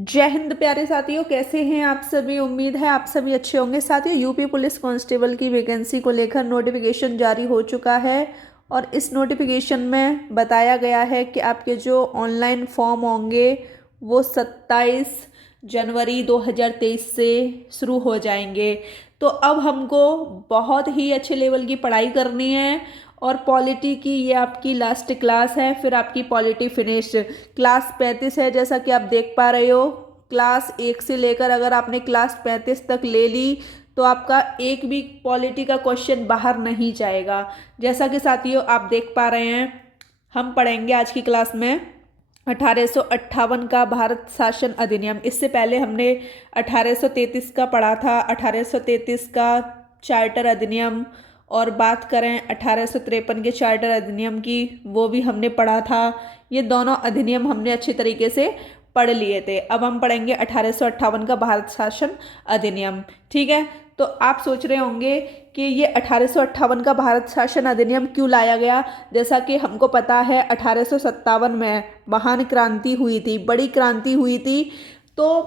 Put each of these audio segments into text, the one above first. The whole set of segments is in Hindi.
जय हिंद प्यारे साथियों, कैसे हैं आप सभी। उम्मीद है आप सभी अच्छे होंगे। साथियों, यूपी पुलिस कांस्टेबल की वैकेंसी को लेकर नोटिफिकेशन जारी हो चुका है और इस नोटिफिकेशन में बताया गया है कि आपके जो ऑनलाइन फॉर्म होंगे वो 27 जनवरी 2023 से शुरू हो जाएंगे। तो अब हमको बहुत ही अच्छे लेवल की पढ़ाई करनी है और पॉलिटी की ये आपकी लास्ट क्लास है, फिर आपकी पॉलिटी फिनिश। क्लास 35 है, जैसा कि आप देख पा रहे हो। क्लास 1 से लेकर अगर आपने क्लास 35 तक ले ली तो आपका एक भी पॉलिटी का क्वेश्चन बाहर नहीं जाएगा। जैसा कि साथियों आप देख पा रहे हैं, हम पढ़ेंगे आज की क्लास में 1858 का भारत शासन अधिनियम। इससे पहले हमने 1833 का पढ़ा था, 1833 का चार्टर अधिनियम। और बात करें 1853 के चार्टर अधिनियम की, वो भी हमने पढ़ा था। ये दोनों अधिनियम हमने अच्छी तरीके से पढ़ लिए थे। अब हम पढ़ेंगे 1858 का भारत शासन अधिनियम। ठीक है, तो आप सोच रहे होंगे कि ये 1858 का भारत शासन अधिनियम क्यों लाया गया। जैसा कि हमको पता है 1857 में महान क्रांति हुई थी, बड़ी क्रांति हुई थी। तो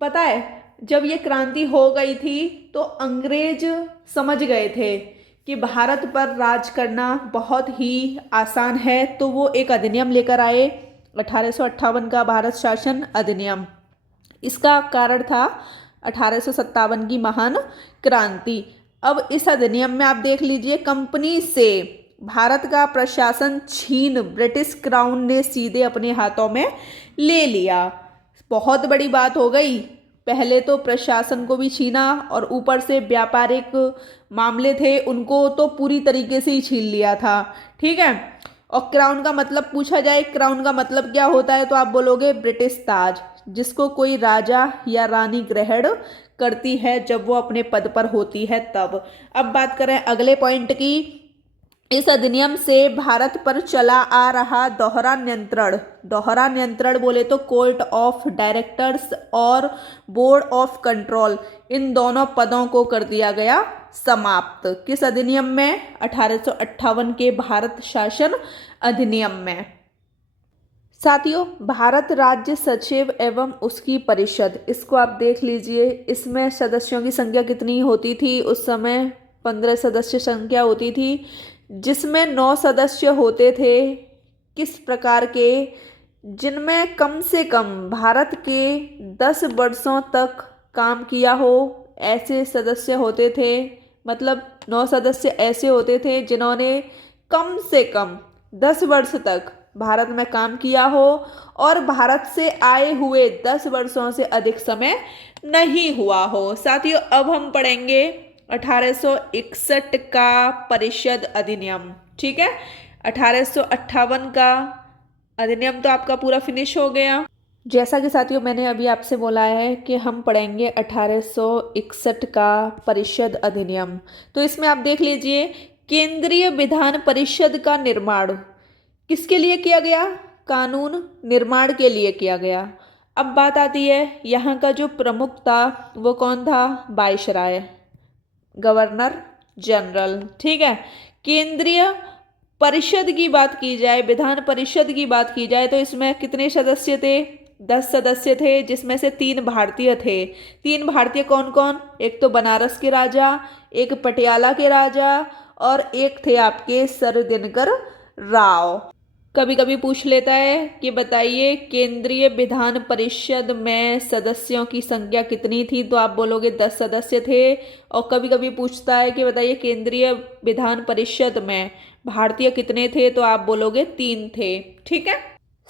पता है, जब ये क्रांति हो गई थी तो अंग्रेज समझ गए थे कि भारत पर राज करना बहुत ही आसान है, तो वो एक अधिनियम लेकर आए, 1858 का भारत शासन अधिनियम। इसका कारण था 1857 की महान क्रांति। अब इस अधिनियम में आप देख लीजिए, कंपनी से भारत का प्रशासन छीन ब्रिटिश क्राउन ने सीधे अपने हाथों में ले लिया। बहुत बड़ी बात हो गई। पहले तो प्रशासन को भी छीना और ऊपर से व्यापारिक मामले थे उनको तो पूरी तरीके से ही छीन लिया था। ठीक है, और क्राउन का मतलब पूछा जाए, क्राउन का मतलब क्या होता है, तो आप बोलोगे ब्रिटिश ताज, जिसको कोई राजा या रानी ग्रहण करती है जब वो अपने पद पर होती है तब। अब बात करें अगले पॉइंट की। इस अधिनियम से भारत पर चला आ रहा दोहरा नियंत्रण बोले तो कोर्ट ऑफ डायरेक्टर्स और बोर्ड ऑफ कंट्रोल, इन दोनों पदों को कर दिया गया समाप्त। किस अधिनियम में? 1858 के भारत शासन अधिनियम में। साथियों, भारत राज्य सचिव एवं उसकी परिषद, इसको आप देख लीजिए। इसमें सदस्यों की संख्या कितनी होती थी उस समय? 15 सदस्य संख्या होती थी, जिसमें 9 सदस्य होते थे। किस प्रकार के? जिनमें कम से कम भारत के 10 वर्षों तक काम किया हो, ऐसे सदस्य होते थे। मतलब 9 सदस्य ऐसे होते थे जिन्होंने कम से कम 10 वर्ष तक भारत में काम किया हो और भारत से आए हुए 10 वर्षों से अधिक समय नहीं हुआ हो। साथियों, अब हम पढ़ेंगे 1861 का परिषद अधिनियम। ठीक है, 1858 का अधिनियम तो आपका पूरा फिनिश हो गया। जैसा कि साथियों मैंने अभी आपसे बोला है कि हम पढ़ेंगे 1861 का परिषद अधिनियम। तो इसमें आप देख लीजिए, केंद्रीय विधान परिषद का निर्माण किसके लिए किया गया? कानून निर्माण के लिए किया गया। अब बात आती है, यहाँ का जो प्रमुख था वो कौन था? Viceroy, governor general. ठीक है, केंद्रीय परिषद की बात की जाए, विधान परिषद की बात की जाए तो इसमें कितने सदस्य थे? 10 सदस्य थे, जिसमें से 3 भारतीय थे। 3 भारतीय कौन कौन? एक तो बनारस के राजा, एक पटियाला के राजा और एक थे आपके सर दिनकर राव। कभी कभी पूछ लेता है कि बताइए केंद्रीय विधान परिषद में सदस्यों की संख्या कितनी थी, तो आप बोलोगे 10 सदस्य थे। और कभी कभी पूछता है कि बताइए केंद्रीय विधान परिषद में भारतीय कितने थे, तो आप बोलोगे 3 थे। ठीक है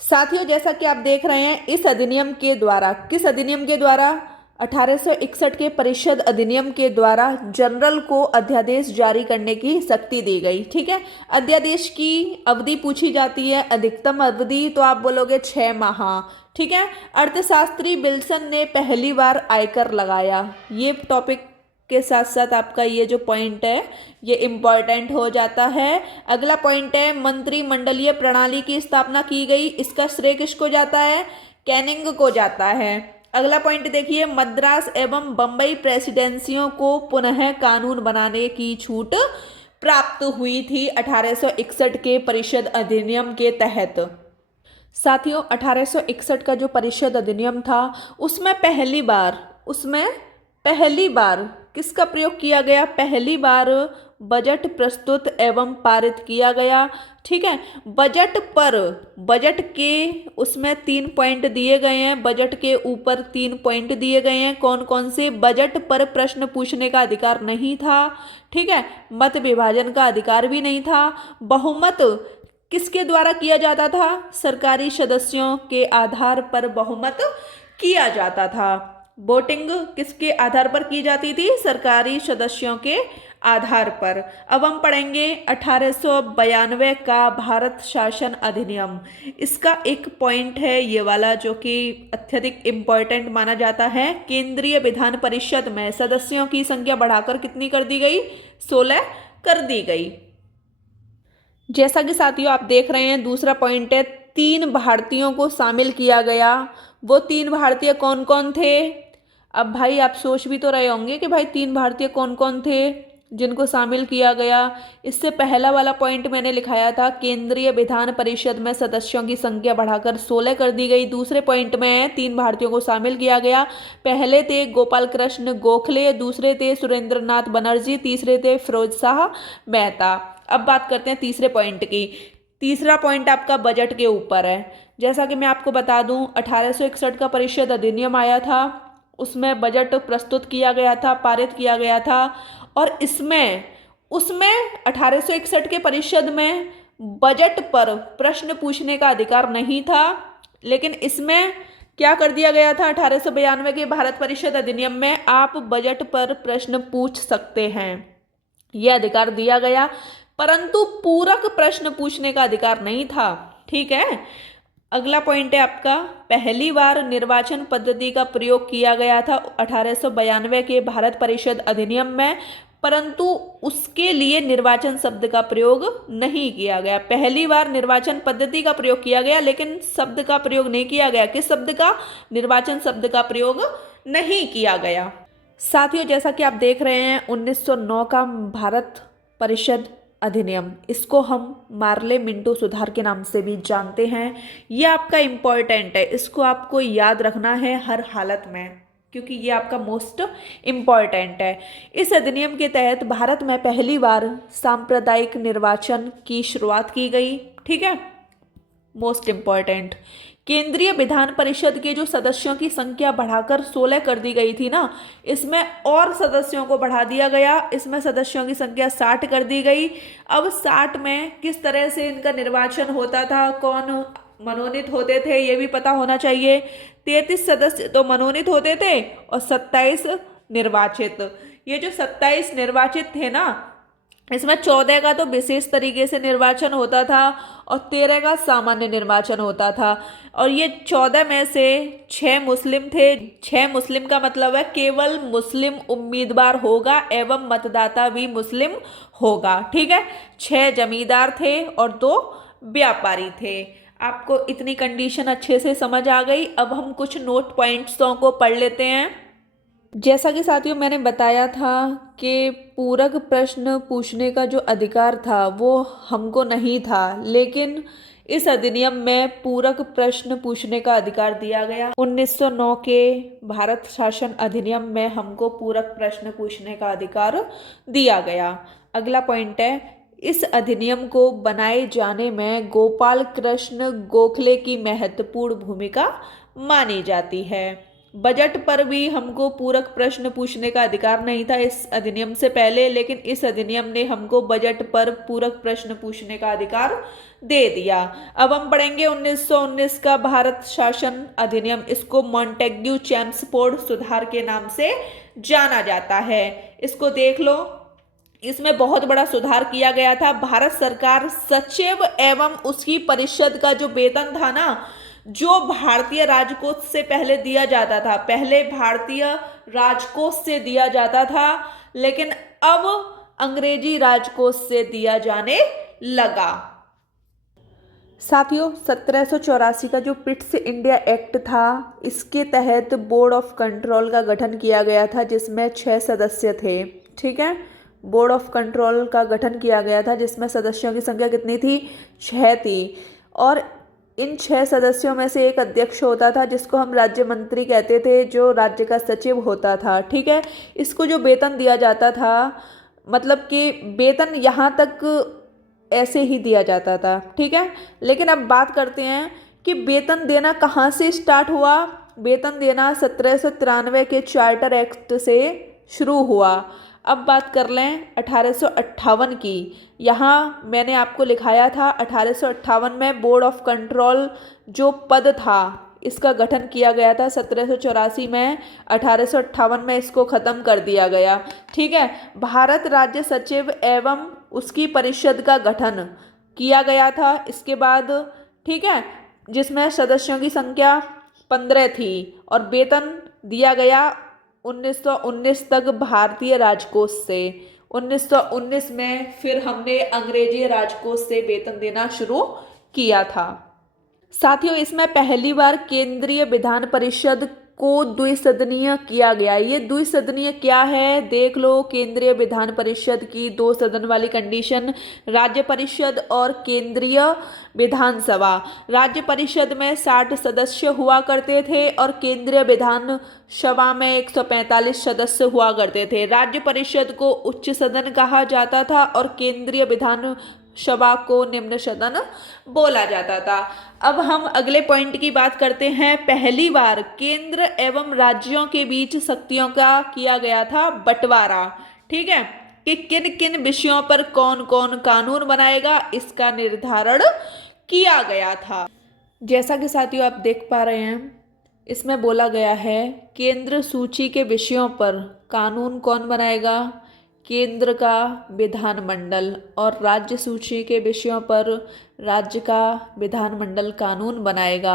साथियों, जैसा कि आप देख रहे हैं, इस अधिनियम के द्वारा, किस अधिनियम के द्वारा? 1861 के परिषद अधिनियम के द्वारा जनरल को अध्यादेश जारी करने की शक्ति दी गई। ठीक है, अध्यादेश की अवधि पूछी जाती है, अधिकतम अवधि, तो आप बोलोगे 6 माह। ठीक है, अर्थशास्त्री विल्सन ने पहली बार आयकर लगाया। ये टॉपिक के साथ साथ आपका ये जो पॉइंट है ये इम्पॉर्टेंट हो जाता है। अगला पॉइंट है, मंत्रिमंडलीय प्रणाली की स्थापना की गई। इसका श्रेय किसको जाता है? कैनिंग को जाता है। अगला पॉइंट देखिए, मद्रास एवं बम्बई प्रेसिडेंसियों को पुनः कानून बनाने की छूट प्राप्त हुई थी 1861 के परिषद अधिनियम के तहत। साथियों 1861 का जो परिषद अधिनियम था उसमें पहली बार किसका प्रयोग किया गया? पहली बार बजट प्रस्तुत एवं पारित किया गया। ठीक है, बजट के उसमें 3 पॉइंट दिए गए हैं, बजट के ऊपर 3 पॉइंट दिए गए हैं। कौन कौन से? बजट पर प्रश्न पूछने का अधिकार नहीं था। ठीक है, मत विभाजन का अधिकार भी नहीं था। बहुमत किसके द्वारा किया जाता था? सरकारी सदस्यों के आधार पर बहुमत किया जाता था। वोटिंग किसके आधार पर की जाती थी? सरकारी सदस्यों के आधार पर। अब हम पढ़ेंगे 1892 का भारत शासन अधिनियम। इसका एक पॉइंट है ये वाला जो कि अत्यधिक इम्पोर्टेंट माना जाता है। केंद्रीय विधान परिषद में सदस्यों की संख्या बढ़ाकर कितनी कर दी गई? 16 कर दी गई। जैसा कि साथियों आप देख रहे हैं, दूसरा पॉइंट है 3 भारतीयों को शामिल किया गया। वो 3 भारतीय कौन कौन थे? अब भाई आप सोच भी तो रहे होंगे कि भाई 3 भारतीय कौन कौन थे जिनको शामिल किया गया। इससे पहला वाला पॉइंट मैंने लिखाया था, केंद्रीय विधान परिषद में सदस्यों की संख्या बढ़ाकर 16 कर दी गई। दूसरे पॉइंट में 3 भारतीयों को शामिल किया गया। पहले थे गोपाल कृष्ण गोखले, दूसरे थे सुरेंद्रनाथ बनर्जी, तीसरे थे फिरोज शाह मेहता। अब बात करते हैं तीसरे पॉइंट की। तीसरा पॉइंट आपका बजट के ऊपर है। जैसा कि मैं आपको बता दूं, 1861 का परिषद अधिनियम आया था, उसमें बजट प्रस्तुत किया गया था, पारित किया गया था। और उसमें 1861 के परिषद में बजट पर प्रश्न पूछने का अधिकार नहीं था, लेकिन इसमें क्या कर दिया गया था? 1892 के भारत परिषद अधिनियम में आप बजट पर प्रश्न पूछ सकते हैं, यह अधिकार दिया गया, परंतु पूरक प्रश्न पूछने का अधिकार नहीं था। ठीक है, अगला पॉइंट है आपका, पहली बार निर्वाचन पद्धति का प्रयोग किया गया था 1892 के भारत परिषद अधिनियम में, परंतु उसके लिए निर्वाचन शब्द का प्रयोग नहीं किया गया। पहली बार निर्वाचन पद्धति का प्रयोग किया गया, लेकिन शब्द का प्रयोग नहीं किया गया। किस शब्द का? निर्वाचन शब्द का प्रयोग नहीं किया गया। साथियों जैसा कि आप देख रहे हैं, 1909 का भारत परिषद अधिनियम, इसको हम मार्ले मिंटो सुधार के नाम से भी जानते हैं। ये आपका इम्पॉर्टेंट है, इसको आपको याद रखना है हर हालत में, क्योंकि ये आपका मोस्ट इम्पॉर्टेंट है। इस अधिनियम के तहत भारत में पहली बार सांप्रदायिक निर्वाचन की शुरुआत की गई। ठीक है, मोस्ट इम्पॉर्टेंट। केंद्रीय विधान परिषद के जो सदस्यों की संख्या बढ़ाकर 16 कर दी गई थी ना, इसमें और सदस्यों को बढ़ा दिया गया। इसमें सदस्यों की संख्या 60 कर दी गई। अब 60 में किस तरह से इनका निर्वाचन होता था, कौन मनोनीत होते थे, ये भी पता होना चाहिए। 33 सदस्य तो मनोनीत होते थे और 27 निर्वाचित। ये जो 27 निर्वाचित थे ना, इसमें 14 का तो विशेष तरीके से निर्वाचन होता था और 13 का सामान्य निर्वाचन होता था। और ये 14 में से 6 मुस्लिम थे। 6 मुस्लिम का मतलब है केवल मुस्लिम उम्मीदवार होगा एवं मतदाता भी मुस्लिम होगा। ठीक है, 6 जमींदार थे और 2 व्यापारी थे। आपको इतनी कंडीशन अच्छे से समझ आ गई। अब हम कुछ नोट पॉइंट्सों को पढ़ लेते हैं। जैसा कि साथियों मैंने बताया था कि पूरक प्रश्न पूछने का जो अधिकार था वो हमको नहीं था, लेकिन इस अधिनियम में पूरक प्रश्न पूछने का अधिकार दिया गया। 1909 के भारत शासन अधिनियम में हमको पूरक प्रश्न पूछने का अधिकार दिया गया। अगला पॉइंट है, इस अधिनियम को बनाए जाने में गोपाल कृष्ण गोखले की महत्वपूर्ण भूमिका मानी जाती है। बजट पर भी हमको पूरक प्रश्न पूछने का अधिकार नहीं था इस अधिनियम से पहले, लेकिन इस अधिनियम ने हमको बजट पर पूरक प्रश्न पूछने का अधिकार दे दिया। अब हम पढ़ेंगे 1919 का भारत शासन अधिनियम। इसको मॉन्टेग्यू चेम्सफोर्ड सुधार के नाम से जाना जाता है। इसको देख लो, इसमें बहुत बड़ा सुधार किया गया था। भारत सरकार सचिव एवं उसकी परिषद का जो वेतन था ना, जो भारतीय राजकोष से पहले दिया जाता था, पहले भारतीय राजकोष से दिया जाता था, लेकिन अब अंग्रेजी राजकोष से दिया जाने लगा। साथियों 1784 का जो पिट्स इंडिया एक्ट था, इसके तहत बोर्ड ऑफ कंट्रोल का गठन किया गया था, जिसमें 6 सदस्य थे। ठीक है, बोर्ड ऑफ कंट्रोल का गठन किया गया था, जिसमें सदस्यों की संख्या कितनी थी? 6 थी। और इन 6 सदस्यों में से एक अध्यक्ष होता था, जिसको हम राज्य मंत्री कहते थे, जो राज्य का सचिव होता था। ठीक है, इसको जो वेतन दिया जाता था, मतलब कि वेतन यहाँ तक ऐसे ही दिया जाता था। ठीक है, लेकिन अब बात करते हैं कि वेतन देना कहाँ से स्टार्ट हुआ। वेतन देना 1793 के चार्टर एक्ट से शुरू हुआ। अब बात कर लें 1858 की। यहाँ मैंने आपको लिखाया था 1858 में बोर्ड ऑफ कंट्रोल जो पद था, इसका गठन किया गया था। 1784 में, 1858 में इसको ख़त्म कर दिया गया। ठीक है, भारत राज्य सचिव एवं उसकी परिषद का गठन किया गया था इसके बाद। ठीक है, जिसमें सदस्यों की संख्या 15 थी और वेतन दिया गया 1919 तक भारतीय राजकोष से। 1919 में फिर हमने अंग्रेजी राजकोष से वेतन देना शुरू किया था। साथियों, इसमें पहली बार केंद्रीय विधान परिषद को द्विसदनीय किया गया। ये द्विसदनीय क्या है देख लो। केंद्रीय विधान परिषद की 2 सदन वाली कंडीशन, राज्य परिषद और केंद्रीय विधानसभा। राज्य परिषद में 60 सदस्य हुआ करते थे और केंद्रीय विधान सभा में 145 सदस्य हुआ करते थे। राज्य परिषद को उच्च सदन कहा जाता था और केंद्रीय विधान सभा को निम्न सदन बोला जाता था। अब हम अगले पॉइंट की बात करते हैं। पहली बार केंद्र एवं राज्यों के बीच शक्तियों का किया गया था बंटवारा। ठीक है, कि किन किन विषयों पर कौन कौन कानून बनाएगा, इसका निर्धारण किया गया था। जैसा कि साथियों आप देख पा रहे हैं, इसमें बोला गया है केंद्र सूची के विषयों पर कानून कौन बनाएगा, केंद्र का विधानमंडल, और राज्य सूची के विषयों पर राज्य का विधानमंडल कानून बनाएगा।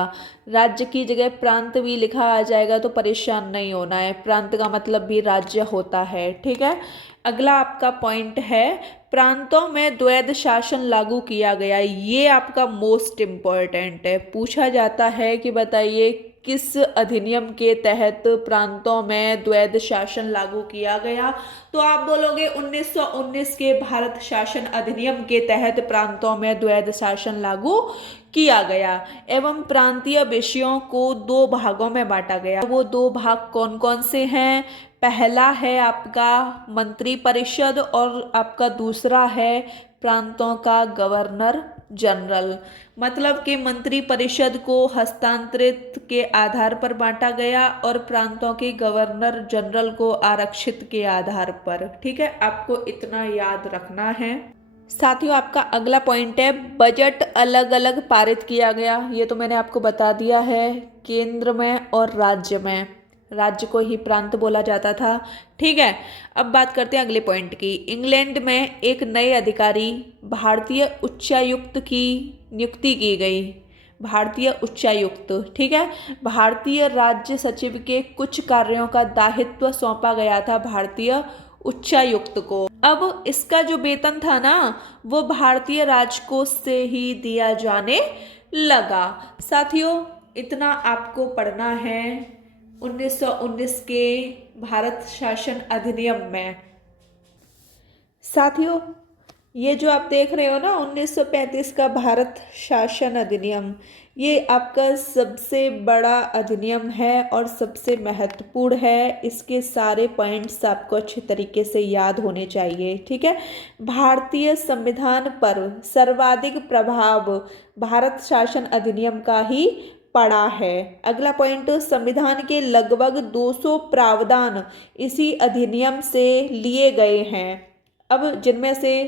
राज्य की जगह प्रांत भी लिखा आ जाएगा तो परेशान नहीं होना है, प्रांत का मतलब भी राज्य होता है। ठीक है, अगला आपका पॉइंट है प्रांतों में द्वैध शासन लागू किया गया। ये आपका मोस्ट इम्पॉर्टेंट है, पूछा जाता है कि बताइए किस अधिनियम के तहत प्रांतों में द्वैध शासन लागू किया गया। तो आप बोलोगे 1919 के भारत शासन अधिनियम के तहत प्रांतों में द्वैध शासन लागू किया गया एवं प्रांतीय विषयों को 2 भागों में बांटा गया। वो 2 भाग कौन कौन से हैं? पहला है आपका मंत्री परिषद और आपका दूसरा है प्रांतों का गवर्नर जनरल। मतलब कि मंत्री परिषद को हस्तांतरित के आधार पर बांटा गया और प्रांतों के गवर्नर जनरल को आरक्षित के आधार पर। ठीक है, आपको इतना याद रखना है। साथियों, आपका अगला पॉइंट है बजट अलग अलग पारित किया गया। ये तो मैंने आपको बता दिया है, केंद्र में और राज्य में। राज्य को ही प्रांत बोला जाता था। ठीक है, अब बात करते हैं अगले पॉइंट की। इंग्लैंड में एक नए अधिकारी भारतीय उच्चायुक्त की नियुक्ति की गई। भारतीय उच्चायुक्त, ठीक है, भारतीय राज्य सचिव के कुछ कार्यों का दायित्व सौंपा गया था भारतीय उच्चायुक्त को। अब इसका जो वेतन था ना, वो भारतीय राजकोष से ही दिया जाने लगा। साथियों, इतना आपको पढ़ना है 1919 के भारत शासन अधिनियम में। साथियों, ये जो आप देख रहे हो ना 1935 का भारत शासन अधिनियम, ये आपका सबसे बड़ा अधिनियम है और सबसे महत्वपूर्ण है। इसके सारे पॉइंट्स आपको अच्छे तरीके से याद होने चाहिए। ठीक है, भारतीय संविधान पर सर्वाधिक प्रभाव भारत शासन अधिनियम का ही पड़ा है। अगला पॉइंट, संविधान के लगभग 200 प्रावधान इसी अधिनियम से लिए गए हैं। अब जिनमें से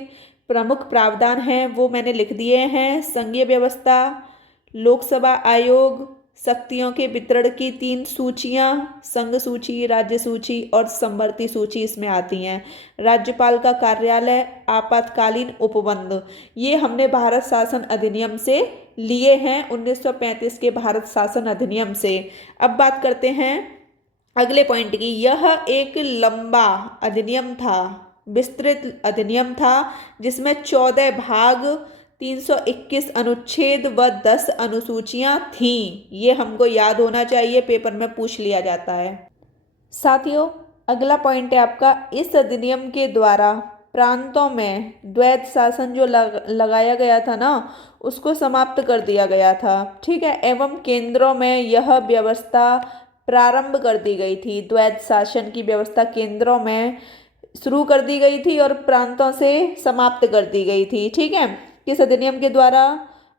प्रमुख प्रावधान हैं वो मैंने लिख दिए हैं। संघीय व्यवस्था, लोकसभा आयोग, शक्तियों के वितरण की 3 सूचियां, संघ सूची, राज्य सूची और समवर्ती सूची इसमें आती हैं। राज्यपाल का कार्यालय, आपातकालीन उपबंध, ये हमने भारत शासन अधिनियम से लिए हैं, 1935 के भारत शासन अधिनियम से। अब बात करते हैं अगले पॉइंट की। यह एक लंबा अधिनियम था, विस्तृत अधिनियम था, जिसमें 14 भाग, 321 अनुच्छेद व 10 अनुसूचियां थीं। ये हमको याद होना चाहिए, पेपर में पूछ लिया जाता है। साथियों, अगला पॉइंट है आपका, इस अधिनियम के द्वारा प्रांतों में द्वैत शासन जो लगाया गया था ना, उसको समाप्त कर दिया गया था। ठीक है, एवं केंद्रों में यह व्यवस्था प्रारंभ कर दी गई थी। द्वैत शासन की व्यवस्था केंद्रों में शुरू कर दी गई थी और प्रांतों से समाप्त कर दी गई थी। ठीक है, किस अधिनियम के द्वारा?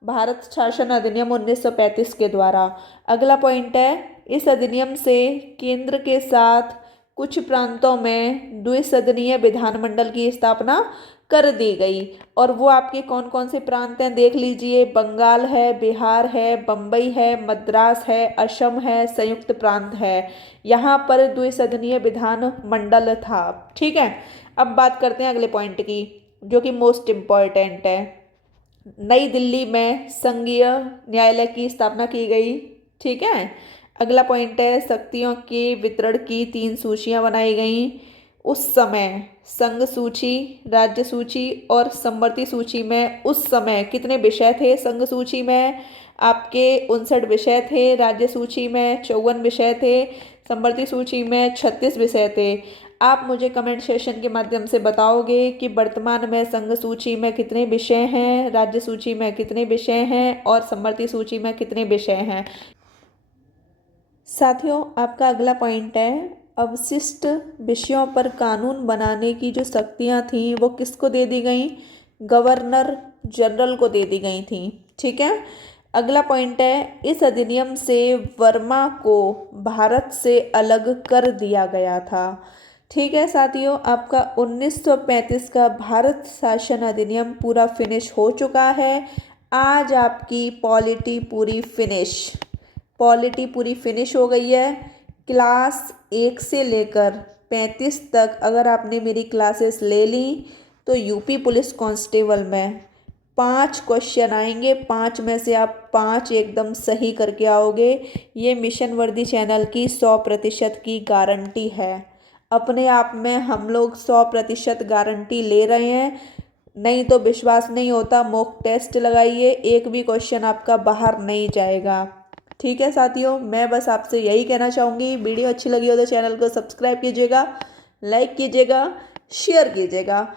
भारत शासन अधिनियम 1935 के द्वारा। अगला पॉइंट है, इस अधिनियम से केंद्र के साथ कुछ प्रांतों में द्विसदनीय विधानमंडल की स्थापना कर दी गई। और वो आपके कौन कौन से प्रांत हैं देख लीजिए। बंगाल है, बिहार है, बम्बई है, मद्रास है, असम है, संयुक्त प्रांत है। यहाँ पर द्विसदनीय विधानमंडल था। ठीक है, अब बात करते हैं अगले पॉइंट की, जो कि मोस्ट इम्पॉर्टेंट है। नई दिल्ली में संघीय न्यायालय की स्थापना की गई। ठीक है, अगला पॉइंट है, शक्तियों के वितरण की 3 सूचियां बनाई गई। उस समय संघ सूची, राज्य सूची और समवर्ती सूची में उस समय कितने विषय थे? संघ सूची में आपके 59 विषय थे, राज्य सूची में 54 विषय थे, समवर्ती सूची में 36 विषय थे। आप मुझे कमेंट सेशन के माध्यम से बताओगे कि वर्तमान में संघ सूची में कितने विषय हैं, राज्य सूची में कितने विषय हैं और समवर्ती सूची में कितने विषय हैं। साथियों, आपका अगला पॉइंट है, अवशिष्ट विषयों पर कानून बनाने की जो शक्तियां थीं वो किसको दे दी गई? गवर्नर जनरल को दे दी गई थी। ठीक है, अगला पॉइंट है, इस अधिनियम से वर्मा को भारत से अलग कर दिया गया था। ठीक है साथियों, आपका 1935 का भारत शासन अधिनियम पूरा फिनिश हो चुका है। आज आपकी पॉलिटी पूरी फिनिश हो गई है। क्लास 1 से लेकर 35 तक अगर आपने मेरी क्लासेस ले ली तो यूपी पुलिस कांस्टेबल में 5 क्वेश्चन आएंगे, 5 में से आप 5 एकदम सही करके आओगे। ये मिशन वर्दी चैनल की 100% की गारंटी है। अपने आप में हम लोग 100% गारंटी ले रहे हैं। नहीं तो विश्वास नहीं होता, मॉक टेस्ट लगाइए, एक भी क्वेश्चन आपका बाहर नहीं जाएगा। ठीक है साथियों, मैं बस आपसे यही कहना चाहूँगी। वीडियो अच्छी लगी हो तो चैनल को सब्सक्राइब कीजिएगा, लाइक कीजिएगा, शेयर कीजिएगा।